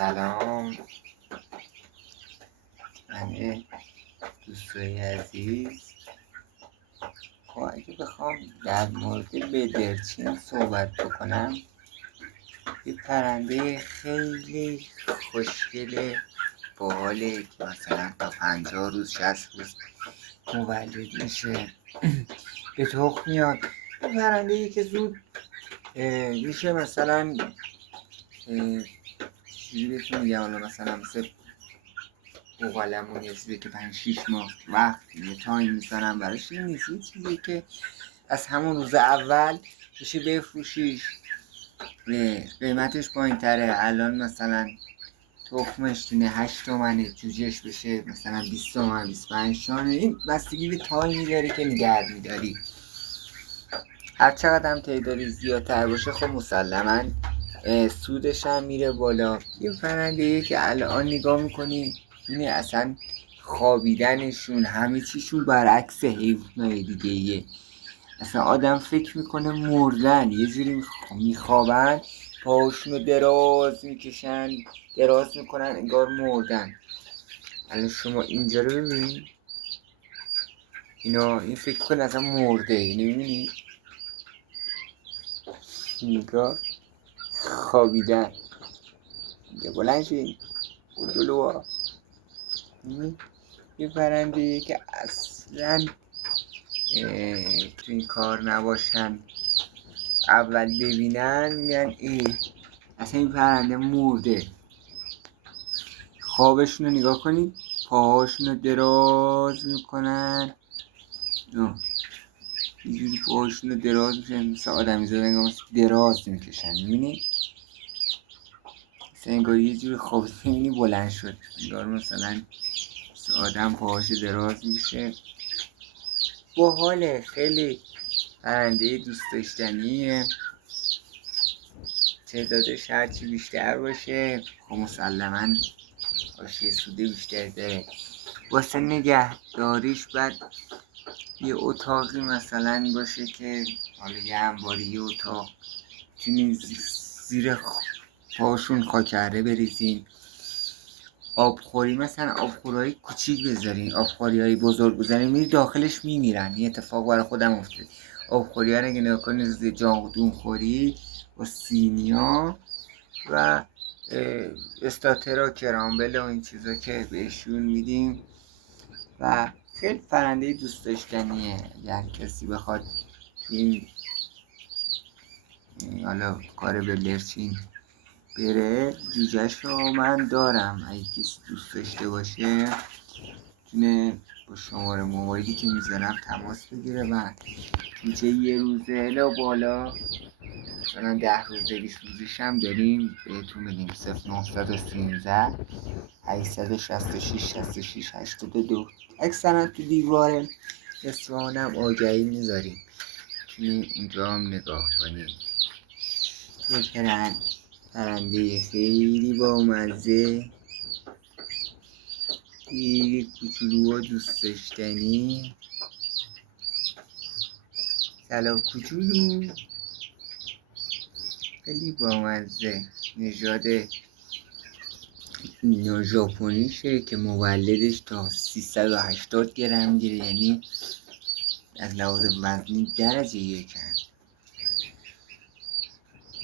سلام همه دوستای عزیز. خب اگه بخوام در مورد بلدرچین صحبت بکنم، یه پرنده خیلی خوشگل باحاله که مثلا تا 50 روز 60 روز مولد میشه به تخم میاد. یه پرنده‌ای که زود میشه مثلا چیزی بهتون میگم، حالا مثلا مثل بوقلمون یه چیزی که 5-6 ماه وقت یه تایم میذارم براش. این نیست، این چیزی که از همون روز اول بشه بفروشیش، قیمتش پایین تره. الان مثلا تخمش تونه 8 تومنه، جوجهش بشه مثلا 20 تومن 25 تومن. این بستگی به تایمی داره که نگه میداری. هر چقدر هم تعدادی زیادتر باشه خب مسلما سودش هم میره بالا. این پرنده‌ای که الان نگاه میکنی اینه اصلا خوابیدنشون همه چیشون برعکس حیوانای دیگه ایه. اصلا آدم فکر میکنه مردن، یه جوری میخوابن، پاهاشونو دراز میکشن، دراز میکنن انگار مردن. الان شما اینجا رو ببین، این فکر کن اصلا مرده. اینو میبینی؟ نگاه، خوابیدن. یه بلند شین جلوها. یه پرنده که اصلا تو این کار نباشن، اول ببینن میگن اصلا این پرنده مرده. خوابشون رو نگاه کنید، پاهاشون رو دراز میکنن، اینجوری پاهاشون رو دراز میکنن، مثل آدمی زدن مثل دراز میکشن. میبینی؟ مثلا انگار یه جوری خوابید میبینی بلند شد، انگار مثلا آدم پاهاش دراز میشه. باحاله، خیلی پرنده دوست داشتنیه. تعدادش هرچی بیشتر باشه خب مسلما حاشیه سوده بیشتر داره. واسه نگهداریش بعد یه اتاقی مثلا باشه که حالا یه انباری، یه اتاق میتونین زیر پاشون خاکره بریزین. آبخوری مثلا آبخوری‌های کوچیک بذارین، آبخوری‌های بزرگ بذارین میری داخلش میمیرن. این اتفاق برای خودم افتاد. آبخوری‌ها رو اگه نگاه کنید زیر جاغدون خوری با سینیا و استاترا کرامبل و این چیزا که بهشون میدیم و خیلی پرنده دوست داشتنیه. اگر کسی بخواد تو این حالا کار بلدرچین بره، جوجهش رو من دارم. اگه کسی دوست داشته باشه تونه با شماره موبایلی که میذارم تماس بگیره و جوجه یه روزه الا بالا مثلا 10 روزه 20 روزش هم داریم بهتون میدیم. 0913 866 66 82. اکثرا تو دیوار اصفهانم آگهی میذاریم، میتونید اونجا هم نگاه کنید. یه پرنده خیلی با مزه، خیلی کوچولو و دوست داشتنی. سلام کوچولو، خیلی با مزه. نژاد ژاپنیشه که مولدش تا 380 گرم میگیره، یعنی از لحاظ وزنی درجه 1